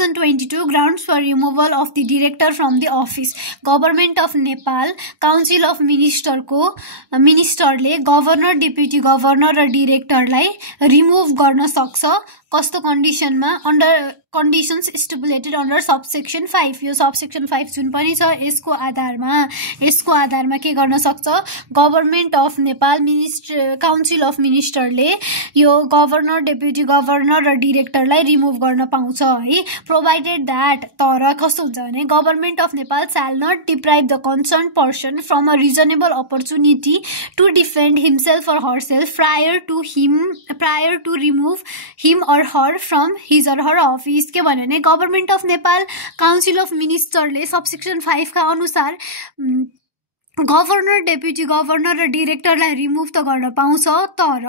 2022 grounds for removal of the director from the office. Government of Nepal Council of मिनिस्टरले governor deputy governor र डिरेक्टरलाई remove गर्न सक्छ कस्तो कन्डिसनमा under conditions stipulated under subsection 5 यो सबसेक्सन 5 जुन पनि छ यसको आधारमा के गर्न सक्छ government of Nepal council of मिनिस्टरले यो गभर्नर डेप्युटी गभर्नर र डिरेक्टरलाई रिमुभ गर्न पाउँछ है प्रोभाइडेड दैट तर कस्तो हुन्छ भने government of Nepal shall not deprive the concerned person from a reasonable opportunity to defend himself or herself prior to remove him or her from his or her office के भन्यो भने government of Nepal council of मिनिस्टरले subsection 5 का अनुसार governor deputy governor र डिरेक्टरलाई remove त गर्न पाउँछ तर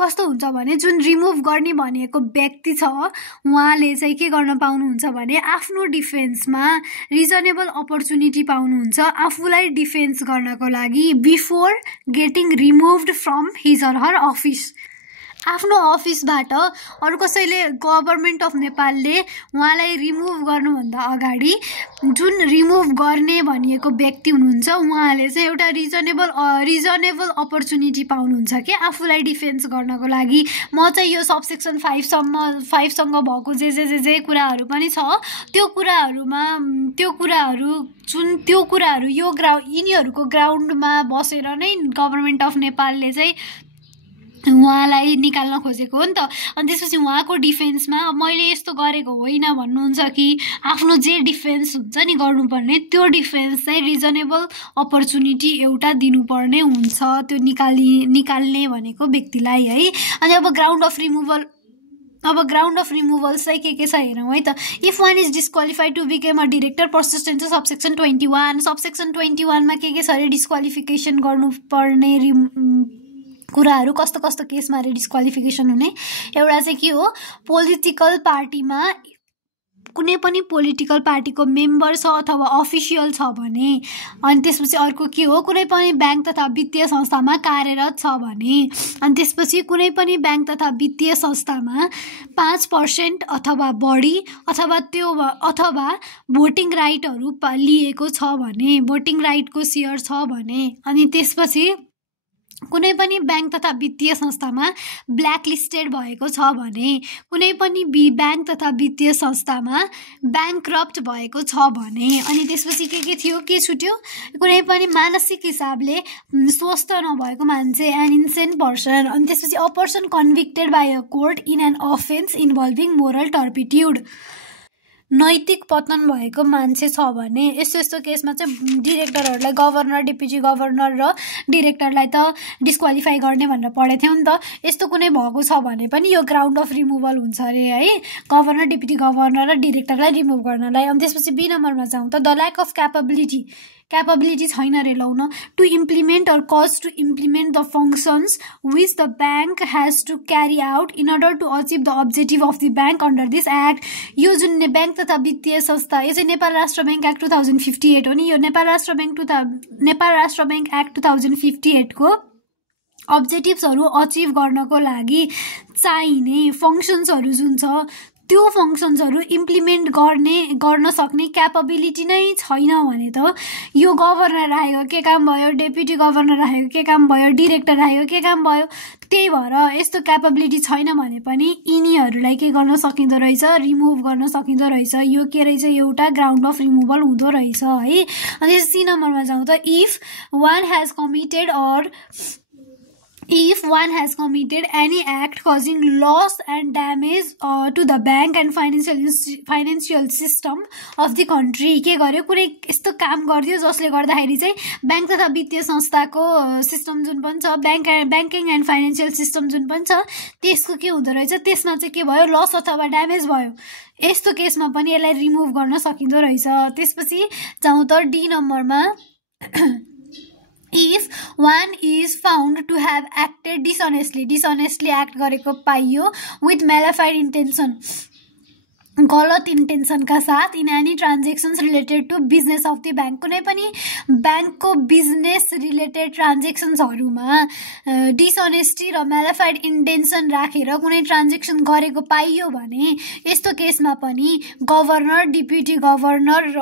कस्तो हुन्छ भने जुन रिमुभ गर्ने भनेको व्यक्ति छ उहाँले चाहिँ के गर्न पाउनुहुन्छ भने आफ्नो डिफेन्समा रिजनेबल अपर्चुनिटी पाउनुहुन्छ आफूलाई डिफेन्स गर्नको लागि before getting removed from his or her office आफ्नो अफिसबाट अरु कसैले गभर्नमेन्ट अफ नेपालले उहाँलाई रिमुभ गर्नुभन्दा अगाडि जुन रिमुभ गर्ने भनिएको व्यक्ति हुनुहुन्छ उहाँले चाहिँ एउटा रिजनेबल अपर्चुनिटी पाउनुहुन्छ के आफूलाई डिफेन्स गर्नको लागि म चाहिँ यो सबसेक्सन 5 सँग भएको जे कुराहरु पनि छ त्यो कुराहरु यो यिनीहरुको ग्राउन्डमा बसेर नै गभर्नमेन्ट अफ नेपालले चाहिँ उहाँलाई निकाल्न खोजेको हो नि त अनि त्यसपछि उहाँको डिफेन्समा मैले यस्तो गरेको होइन भन्नुहुन्छ कि आफ्नो जे डिफेन्स हुन्छ नि गर्नुपर्ने त्यो डिफेन्स चाहिँ रिजनेबल अपर्चुनिटी एउटा दिनुपर्ने हुन्छ त्यो निकाल्ने भनेको व्यक्तिलाई है अनि अब ग्राउन्ड अफ रिमुभल चाहिँ के छ हेरौँ है त if one is disqualified to become a director persistent to subsection 21 subsection 21 मा के छ अरे डिस्क्वालिफिकेसन गर्नुपर्ने कुराहरु कस्तो केसमा रे डिस्क्वालिफिकेसन हुने एउटा चाहिँ के हो पोलिटिकल पार्टीमा कुनै पनि पोलिटिकल पार्टीको मेम्बर छ अथवा अफिसियल छ भने अनि त्यसपछि अर्को के हो कुनै पनि बैंक तथा वित्तीय संस्थामा कार्यरत छ भने अनि त्यसपछि कुनै पनि बैंक तथा वित्तीय संस्थामा 5% अथवा बढी अथवा भोटिङ राइटहरु लिएको छ भने भोटिङ राइटको शेयर छ भने अनि त्यसपछि कुनै पनि बैंक तथा वित्तीय संस्थामा ब्ल्याक लिस्टेड भएको छ भने कुनै पनि बैंक तथा वित्तीय संस्थामा ब्याङ्क्रप्ट भएको छ भने अनि त्यसपछि के थियो के छुट्यो कुनै पनि मानसिक हिसाबले स्वस्थ नभएको मान्छे एन इन्सेन पर्सन अनि त्यसपछि a person convicted by a court in an offence involving moral turpitude नैतिक पतन भएको मान्छे छ भने यस्तो केसमा चाहिँ डिरेक्टरहरुलाई गभर्नर डेप्युटी गभर्नर र डिरेक्टरलाई त डिस्क्वालिफाई गर्ने भनेर पढेको थियौ नि त यस्तो कुनै भएको छ भने पनि यो ग्राउन्ड अफ रिमुभल हुन्छ अरे है गभर्नर डेप्युटी गभर्नर र डिरेक्टरलाई रिमुभ गर्नलाई अनि त्यसपछि बी नम्बरमा जाउँ त द ल्याक अफ क्यापेबिलिटी छैन रे लाउन to implement or cause to implement the functions which the bank has to carry out in order to achieve the objective of the bank under this act यो जुन bank तथा वित्तीय संस्था यो चाहिँ नेपाल राष्ट्र ब्याङ्क एक्ट 2058 हो नि यो नेपाल राष्ट्र ब्याङ्क एक्ट 2058 को अब्जेक्टिभ्सहरु अचिभ गर्नको लागि चाहिने फङ्सन्सहरु जुन छ त्यो फङ्सन्सहरु इम्प्लिमेन्ट गर्न सक्ने क्यापेबिलिटी नै छैन भने त यो गभर्नर राखेको के काम भयो डेप्युटी गभर्नर राखेको के काम भयो डिरेक्टर राखेको के काम भयो त्यही भएर यस्तो क्यापेबिलिटी छैन भने पनि यिनीहरुलाई के गर्न सकिँदो रहेछ रिमुभ गर्न सकिँदो रहेछ यो के रहेछ एउटा ग्राउन्ड अफ रिमुभल हुँदो रहेछ है अनि सी नम्बरमा जाउँ त if one has committed any act causing loss and damage to the bank and financial system of the country के गर्यो कुनै यस्तो काम गर्दियो जसले गर्दाखेरि चाहिँ बैंक तथा वित्तीय संस्थाको सिस्टम जुन पनि छ बैंकिङ एन्ड फाइनान्शियल सिस्टम जुन पनि छ त्यसको के हुँदो रहेछ त्यसमा चाहिँ के भयो लस अथवा ड्यामेज भयो यस्तो केसमा पनि यसलाई रिमुभ गर्न सकिँदो रहेछ त्यसपछि जाउँ त डी नम्बरमा if one is found to have acted dishonestly act गरेको पाइयो with malified intention गलत इन्टेन्सनका साथ in any transactions related to business of the bank, कुनै पनि ब्याङ्कको बिजनेस रिलेटेड ट्रान्जेक्सन्सहरूमा डिसअनेस्टी र म्यालाफाइड इन्टेन्सन राखेर कुनै ट्रान्जेक्सन गरेको पाइयो भने यस्तो केसमा पनि गभर्नर, डिप्युटी गभर्नर र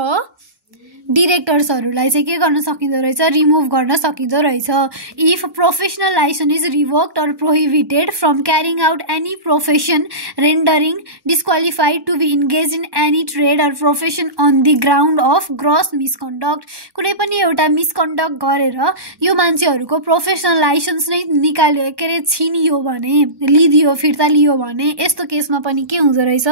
डिरेक्टर्सहरूलाई चाहिँ के गर्न सकिँदो रहेछ, रिमुभ गर्न सकिँदो रहेछ। If professional licence is revoked or prohibited from carrying out any profession, rendering disqualified to be engage in any trade or profession on the ground of gross misconduct, कुनै पनि एउटा मिसकन्डक्ट गरेर यो मान्छेहरूको प्रोफेसनल लाइसेन्स नै निकाल्यो, के अरे छिनियो भने, लिदियो, फिर्ता लियो भने यस्तो केसमा पनि के हुँदो रहेछ,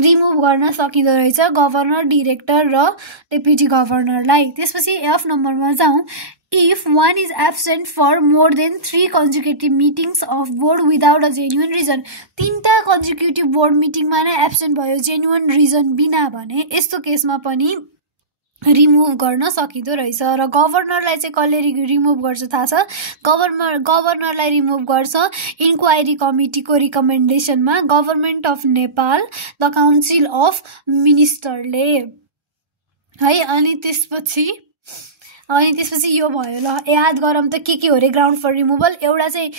रिमुभ गर्न सकिँदो रहेछ गभर्नर, डिरेक्टर र डेप्युटी गभर्नरलाई। त्यसपछि एफ नम्बरमा जाउँ। If one is absent for more than 3 consecutive meetings of board without a genuine reason, 3टा consecutive board meetingमा नै एब्सेन्ट भयो जेन्युन रिजन बिना भने यस्तो केसमा पनि रिमुभ गर्न सकिँदो रहेछ। र गभर्नरलाई चाहिँ कसले रिमुभ गर्छ थाहा छ? गभर्नरलाई रिमुभ गर्छ इन्क्वायरी कमिटीको रिकमेन्डेसनमा government of Nepal, the council of मिनिस्टरले है। अनि त्यसपछि यो भयो। ल याद गरौँ त के हो रे ग्राउन्ड फर रिमुभल। एउटा चाहिँ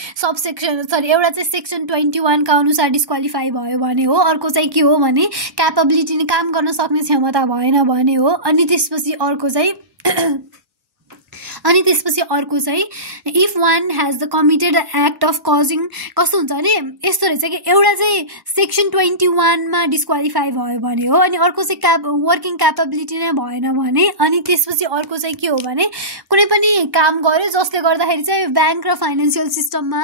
सेक्सन 21 का अनुसार डिस्क्वालिफाई भयो भने हो, अर्को चाहिँ के हो भने क्यापेबिलिटी काम गर्न सक्ने क्षमता भएन भने हो। अनि त्यसपछि अर्को चाहिँ if one has the committed act of causing, कस्तो हुन्छ भने यस्तो रहेछ कि एउटा चाहिँ सेक्सन 21 मा डिस्क्वालिफाई भयो भने हो, अनि अर्को चाहिँ वर्किङ क्यापेबिलिटी नै भएन भने, अनि त्यसपछि अर्को चाहिँ के हो भने कुनै पनि काम गर्यो जसले गर्दाखेरि चाहिँ ब्याङ्क र फाइनेन्सियल सिस्टममा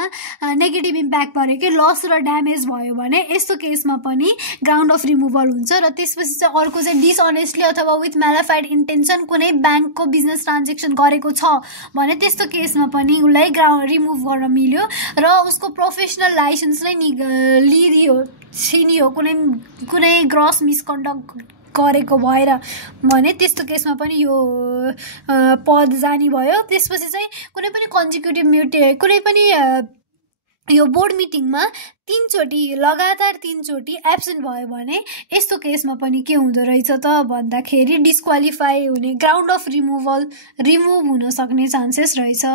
नेगेटिभ इम्प्याक्ट पऱ्यो कि लस र ड्यामेज भयो भने यस्तो केसमा पनि ग्राउन्ड अफ रिमुभल हुन्छ। र त्यसपछि चाहिँ अर्को चाहिँ डिसअनेस्टली अथवा विथ म्यालाफाइड इन्टेन्सन कुनै ब्याङ्कको बिजनेस ट्रान्जेक्सन गरेको छ भने त्यस्तो केसमा पनि उसलाई रिमुभ गर्न मिल्यो र उसको प्रोफेसनल लाइसेन्स नै लिदियो, छिनियो कुनै ग्रस मिसकन्डक्ट गरेको भएर भने त्यस्तो केसमा पनि यो पद जानी भयो। त्यसपछि चाहिँ कुनै पनि यो बोर्ड मिटिङमा 3 चोटि लगातार 3 चोटि एब्सेन्ट भयो भने यस्तो केसमा पनि के हुँदो रहेछ त भन्दाखेरि डिस्क्वालिफाई हुने, ग्राउन्ड अफ रिमुभ हुन सक्ने चान्सेस रहेछ।